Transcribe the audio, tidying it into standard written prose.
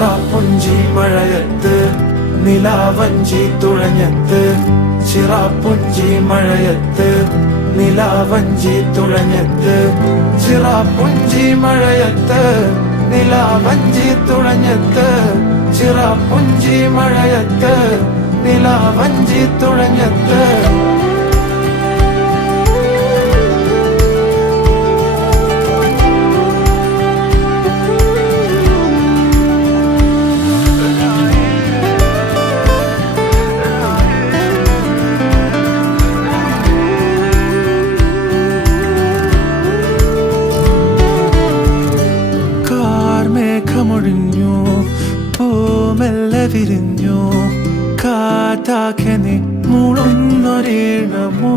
ചിറാപ്പുഞ്ചി മഴയത്ത് നിലാവഞ്ചി തുഴഞ്ഞത്ത് ചിറാപ്പുഞ്ചി മഴയത്ത് നിലാവഞ്ചി തുഴഞ്ഞത്ത് ചിറാപ്പുഞ്ചി മഴയത്ത് നിലാവഞ്ചി തുഴഞ്ഞത്ത് ചിറാപ്പുഞ്ചി മഴയത്ത് നിലാവഞ്ചി തുഴഞ്ഞത്ത് മേഘമൊഴിഞ്ഞു പൂമെല്ലെ വിരിഞ്ഞു കാറ്റാകെ നീ മൂളുന്നൊരീണമോ